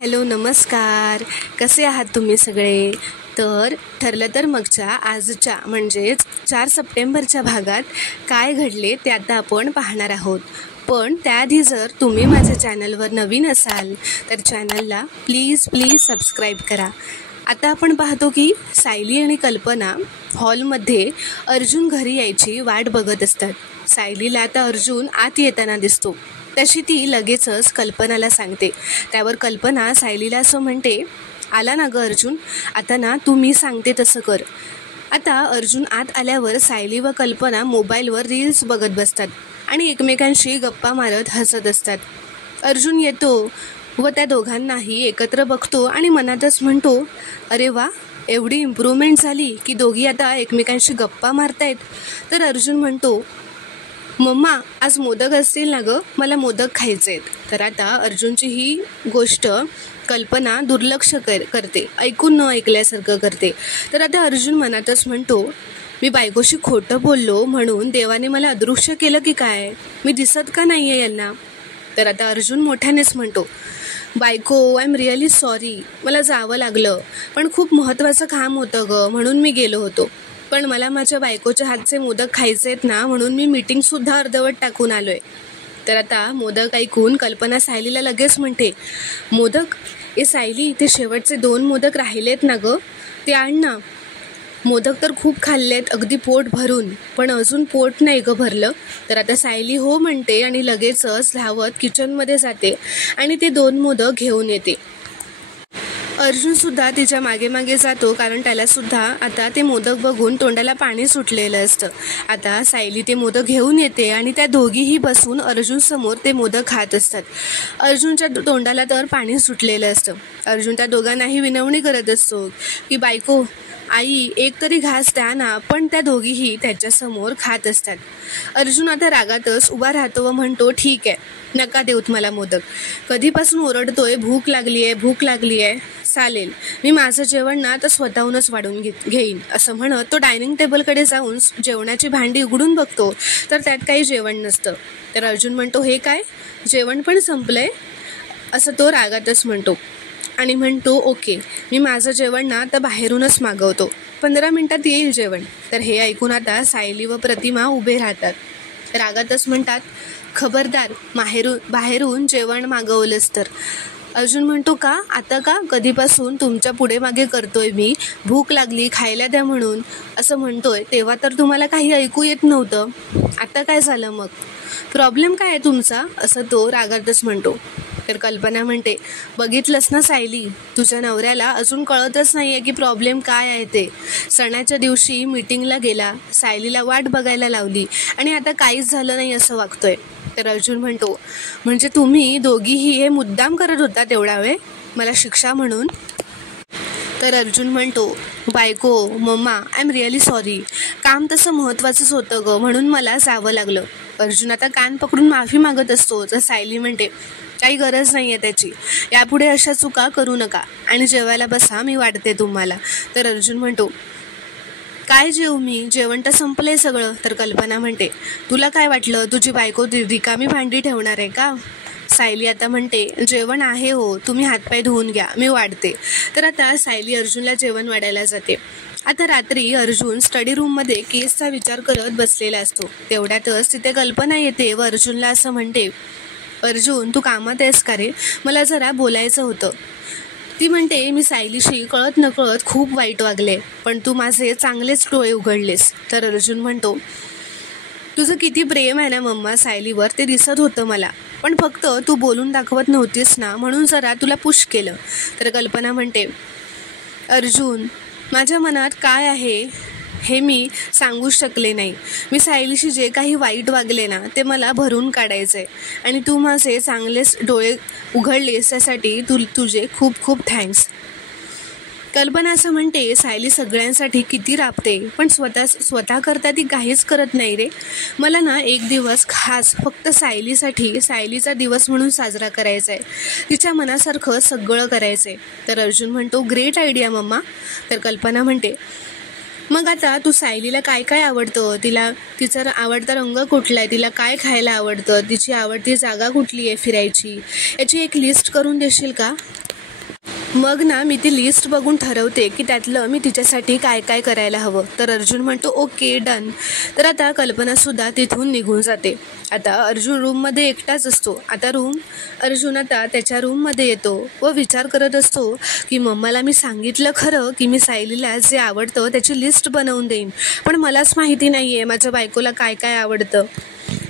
Hello नमस्कार. कसे आहात तुम्ही सगळे? तर ठरलं तर मगच्या आजच्या म्हणजेच 4 सप्टेंबरच्या भागात काय घडले ते आता आपण पाहणार आहोत. पण त्याआधी जर तुम्ही माझ्या चॅनलवर नवीन असाल तर चॅनलला प्लीज सबस्क्राईब करा. आता आपण पाहतो की सायली आणि कल्पना हॉलमध्ये अर्जुन घरी यायची वाट बघत असतात. सायलीला आता अर्जुन आत येताना दिसतो. तशी ती लगेचच कल्पनाला सांगते. त्यावर कल्पना सायलीला असं म्हणते, आला ना गं अर्जुन, आता ना तू मी सांगते तसं कर. आता अर्जुन आत आल्यावर सायली व कल्पना मोबाईलवर रील्स बघत बसतात आणि एकमेकांशी गप्पा मारत हसत असतात. अर्जुन येतो व त्या दोघांनाही एकत्र बघतो आणि मनातच म्हणतो, अरे वा, एवढी इम्प्रूव्हमेंट झाली की दोघी आता एकमेकांशी गप्पा मारतायत. तर अर्जुन म्हणतो, मम्मा आज मोदक असतील ना गं, मला मोदक खायचे आहेत. तर आता अर्जुनची ही गोष्ट कल्पना दुर्लक्ष करते, ऐकून न ऐकल्यासारखं करते. तर आता अर्जुन मनातच म्हणतो, मी बायकोशी खोटं बोललो म्हणून देवाने मला अदृश्य केलं की काय? मी दिसत का नाही आहे यांना? तर आता अर्जुन मोठ्यानेच म्हणतो, बायको, आय एम रिअली सॉरी, मला जावं लागलं, पण खूप महत्त्वाचं काम होतं गं म्हणून मी गेलो होतो. पण मला माझ्या बायकोच्या हातचे मोदक खायचे आहेत ना, म्हणून मी मीटिंगसुद्धा अर्धवट टाकून आलो आहे. तर आता मोदक ऐकून कल्पना सायलीला लगेच म्हणते, मोदक? सायली, ते शेवटचे 2 मोदक राहिलेत ना गं, ते आण ना. मोदक तर खूप खाल्लेत अगदी पोट भरून, पण अजून पोट नाही गं भरलं. तर आता सायली हो म्हणते आणि लगेचच धावत किचनमध्ये जाते आणि ते 2 मोदक घेऊन येते. अर्जुनसुद्धा तिच्या मागे मागे जातो, कारण त्यालासुद्धा आता ते मोदक बघून तोंडाला पाणी सुटलेलं असतं. आता सायली ते मोदक घेऊन येते आणि त्या दोघीही बसून अर्जुनसमोर ते मोदक खात असतात. अर्जुनच्या तोंडाला तर पाणी सुटलेलं असतं. अर्जुन त्या दोघांनाही विनवणी करत असतो की बायको, आई, एक तरी घास द्या ना, पण त्या दोघीही त्याच्यासमोर खात असतात. अर्जुन आता रागातच उभा राहतो व म्हणतो, ठीक आहे, नका देऊत मला मोदक. कधीपासून ओरडतोय, भूक लागली आहे. चालेल, मी माझं जेवण ना तर स्वतःहूनच वाढून घेईन. असं म्हणत तो डायनिंग टेबलकडे जाऊन जेवणाची भांडी उघडून बघतो, तर त्यात काही जेवण नसतं. तर अर्जुन म्हणतो, हे काय, जेवण पण संपलंय? असं तो रागातच म्हणतो आणि म्हणतो, ओके, मी माझं जेवण ना तर बाहेरूनच मागवतो, 15 मिनिटात येईल जेवण. तर हे ऐकून आता सायली व प्रतिमा उभे राहतात. रागातच म्हणतात, खबरदार, बाहेरून जेवण मागवलंच तर. अर्जुन म्हणतो, का आता का? कधीपासून तुमच्या पुढे मागे करतोय मी, भूक लागली, खायला द्या म्हणून असं म्हणतोय, तेव्हा तर तुम्हाला काही ऐकू येत नव्हतं. आता काय झालं मग? प्रॉब्लेम काय आहे तुमचा? असं तो रागातच म्हणतो. तर कल्पना म्हणते, बघितलंस ना सायली, तुझ्या नवऱ्याला अजून कळतच नाही आहे की प्रॉब्लेम काय आहे ते. सणाच्या दिवशी मीटिंगला गेला, सायलीला वाट बघायला लावली आणि आता काहीच झालं नाही असं वागतोय. तर अर्जुन म्हणतो, म्हणजे तुम्ही दोघीही हे मुद्दाम करत होता तेवढा वेळ मला शिक्षा म्हणून? तर अर्जुन म्हणतो, बायको, mamma, I am really sorry, काम तसं महत्त्वाचंच होतं गं म्हणून मला जावं लागलं. अर्जुन आता कान पकडून माफी मागत असतो. तर सायली म्हणते, काही गरज नाही आहे त्याची, यापुढे अशा चुका करू नका आणि जेवायला बसा, मी वाढते तुम्हाला. तर अर्जुन म्हणतो, काय जेवू मी, जेवण तर संपलंय सगळं. तर कल्पना म्हणते, तुला काय वाटलं तुझी बायको रिकामी भांडी ठेवणार आहे का? सायली आता म्हणते, जेवण आहे हो, तुम्ही हातपाय धुवून घ्या, मी वाढते. तर आता सायली अर्जुनला जेवण वाढायला जाते. आता रात्री अर्जुन स्टडी रूममध्ये केसचा विचार करत बसलेला असतो. तेवढ्यातच तिथे कल्पना येते व अर्जुनला असं म्हणते, अर्जुन, तू कामात आहेस का रे? मला जरा बोलायचं होतं. ती म्हणते, मी सायलीशी कळत नकळत खूप वाईट वागले, पण तू माझे चांगलेच डोळे उघडलेस. तर अर्जुन म्हणतो, तुझं किती प्रेम आहे ना मम्मा सायलीवर, ते दिसत होतं मला, पण फक्त तू बोलून दाखवत नव्हतीस ना, म्हणून जरा तुला पुश केलं. तर कल्पना म्हणते, अर्जुन, माझ्या मनात काय आहे हे मी सांगू शकले नाही. मी सायलीशी जे काही वाईट वागले ना ते मला भरून काढायचं आहे आणि तू माझे चांगलेच डोळे उघडलेस त्यासाठी तुझे खूप खूप थँक्स. कल्पना असं म्हणते, सायली सगळ्यांसाठी किती राबते, पण स्वतः करता ती काहीच करत नाही रे. मला ना एक दिवस खास फक्त सायलीसाठी, सायलीचा दिवस म्हणून साजरा करायचा आहे, तिच्या मनासारखं सगळं करायचं आहे. तर अर्जुन म्हणतो, ग्रेट आयडिया मम्मा. तर कल्पना म्हणते, मग आता तू सायलीला काय काय आवडतं, तिचा आवडता रंग कुठला आहे, तिला काय खायला आवडतं, तिची आवडती जागा कुठली आहे फिरायची, याची एक लिस्ट करून देशील का? मग ना मी ती लिस्ट बघून ठरवते की त्यातलं मी तिच्यासाठी काय काय करायला हवं. तर अर्जुन म्हणतो ओके डन. तर आता कल्पनासुद्धा तिथून निघून जाते. आता अर्जुन रूममध्ये एकटाच असतो. अर्जुन आता त्याच्या रूममध्ये येतो व विचार करत असतो की मम्माला मी सांगितलं खरं की मी सायलीला जे आवडतं त्याची लिस्ट बनवून देईन, पण मलाच माहिती नाही आहे माझ्या बायकोला काय काय आवडतं.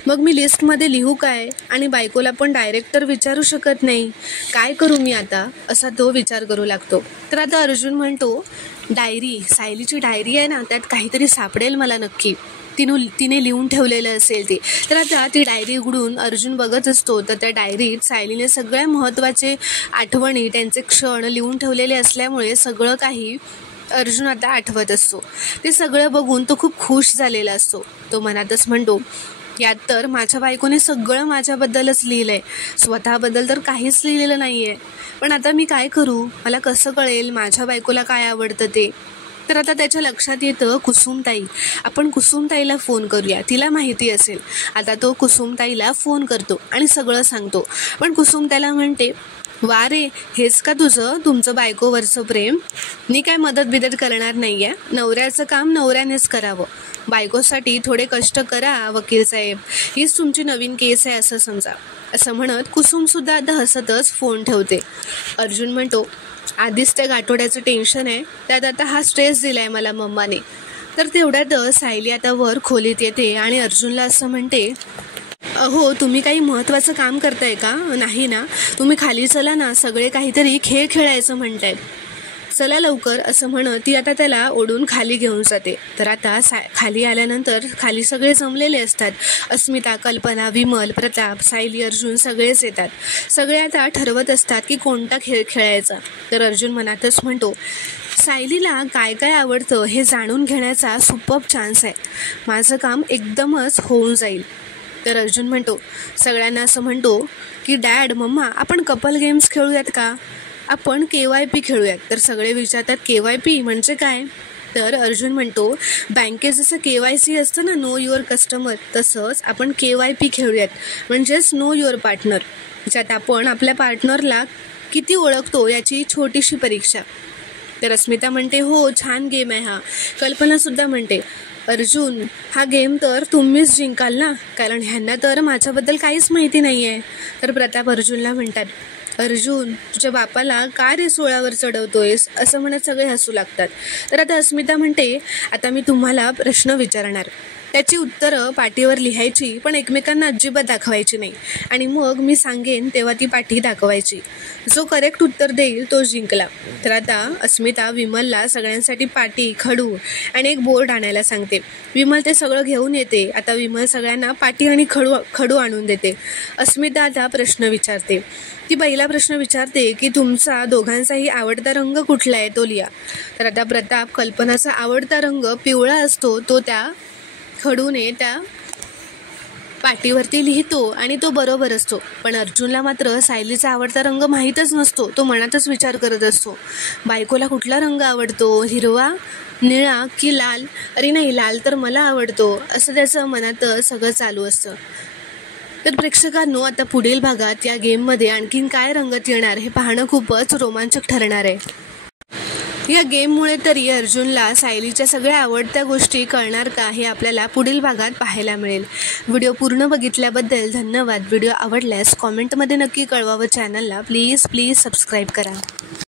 मग मी लिस्टमध्ये लिहू काय, आणि बायकोला पण डायरेक्ट तर विचारू शकत नाही, काय करू मी आता, असा तो विचार करू लागतो. तर आता अर्जुन म्हणतो सायलीची डायरी आहे ना, त्यात काहीतरी सापडेल मला नक्की, तिने लिहून ठेवलेलं असेल ते. तर आता ती डायरी उघडून अर्जुन बघत असतो. तर त्या डायरीत सायलीने सगळ्या महत्त्वाचे आठवणी, त्यांचे क्षण लिहून ठेवलेले असल्यामुळे सगळं काही अर्जुन आता आठवत असतो. ते सगळं बघून तो खूप खुश झालेला असतो. तो मनातच म्हणतो यात तर माझ्या बायकोने सगळं माझ्याबद्दलच लिहिलं आहे, स्वतःबद्दल तर काहीच लिहिलेलं नाही आहे. पण आता मी काय करू, मला कसं कळेल माझ्या बायकोला काय आवडतं ते. तर आता त्याच्या लक्षात येतं कुसुमताई, आपण कुसुमताईला फोन करूया, तिला माहिती असेल. आता तो कुसुमताईला फोन करतो आणि सगळं सांगतो. पण कुसुमताईला म्हणते वा रे, हेच का तुमचं बायकोवरचं प्रेम, मी काय मदत करणार नाही आहे, नवऱ्याचं काम नवऱ्यानेच करावं, बायकोसाठी थोडे कष्ट करा वकील साहेब, हीच तुमची नवीन केस आहे असं समजा. असं म्हणत कुसुमसुद्धा आता हसतच फोन ठेवते. अर्जुन म्हणतो आधीच त्या गाठोड्याचं टेन्शन आहे, त्यात आता हा स्ट्रेस दिला आहे मला मम्माने. तर तेवढ्यात सायली आता वर खोलीत येते आणि अर्जुनला असं म्हणते अहो तुम्ही काही महत्त्वाचं काम करताय का, नाही ना, तुम्ही खाली चला ना, सगळे काहीतरी खेळ खेळायचं म्हणतायत, चला लवकर, असं म्हणत ती आता त्याला ओढून खाली घेऊन जाते. तर आता खाली आल्यानंतर खाली सगळे जमलेले असतात. अस्मिता, कल्पना, विमल, प्रताप, सायली, अर्जुन सगळेच येतात. सगळे आता ठरवत असतात की कोणता खेळ खेळायचा. तर अर्जुन मनातच म्हणतो सायलीला काय काय आवडतं हे जाणून घेण्याचा सुपर्ब चान्स आहे, माझं काम एकदमच होऊन जाईल. तर अर्जुन म्हणतो सगळ्यांना असं म्हणतो की डॅड, मम्मा, आपण कपल गेम्स खेळूयात का, आपण KYP खेळूयात. तर सगळे विचारतात KYP म्हणजे काय. तर अर्जुन म्हणतो बँकेत जसं KYC असतं ना, नो युअर कस्टमर, तसंच आपण KYP खेळूयात, म्हणजेच नो युअर पार्टनर, ज्यात आपण आपल्या पार्टनरला किती ओळखतो याची छोटीशी परीक्षा. तर अस्मिता म्हणते हो, छान गेम आहे हा. कल्पनासुद्धा म्हणते अर्जुन, हा गेम तर तुम्हीच जिंकाल ना, कारण ह्यांना तर माझ्याबद्दल काहीच माहिती नाही आहे. तर प्रताप अर्जुनला म्हणतात अर्जुन, तुझ्या बापाला का रे 16वर चढवतोयस, असं म्हणत सगळे हसू लागतात. तर आता अस्मिता म्हणते आता मी तुम्हाला प्रश्न विचारणार, त्याची उत्तरं पाटीवर लिहायची, पण एकमेकांना अजिबात दाखवायची नाही, आणि मग मी सांगेन तेव्हा ती पाटी दाखवायची, जो करेक्ट उत्तर देईल तो जिंकला. तर आता अस्मिता विमलला सगळ्यांसाठी पाटी, खडू आणि एक बोर्ड आणायला सांगते. विमल ते सगळं घेऊन येते. आता विमल सगळ्यांना पाटी आणि खडू आणून देते. अस्मिता आता प्रश्न विचारते. ती पहिला प्रश्न विचारते की तुमचा दोघांचाही आवडता रंग कुठला आहे तो लिहा. तर आता प्रताप कल्पनाचा आवडता रंग पिवळा असतो, तो त्या खडूने त्या पाटीवरती लिहितो आणि तो बरोबर असतो. पण अर्जुनला मात्र सायलीचा आवडता रंग माहीतच नसतो. तो मनातच विचार करत असतो बायकोला कुठला रंग आवडतो, हिरवा, निळा की लाल, अरे नाही, लाल तर मला आवडतो, असं त्याचं मनात सगळं चालू असतं. तर प्रेक्षकांनो, आता पुढील भागात या गेममध्ये आणखीन काय रंगत येणार हे पाहणं खूपच रोमांचक ठरणार आहे. या गेममुळे तरी अर्जुनला सायलीच्या सगळ्या आवडत्या गोष्टी कळणार का हे आपल्याला पुढील भागात पाहायला मिळेल. व्हिडिओ पूर्ण बघितल्याबद्दल धन्यवाद. व्हिडिओ आवडल्यास कॉमेंटमध्ये नक्की कळवा व चॅनलला प्लीज सबस्क्राईब करा.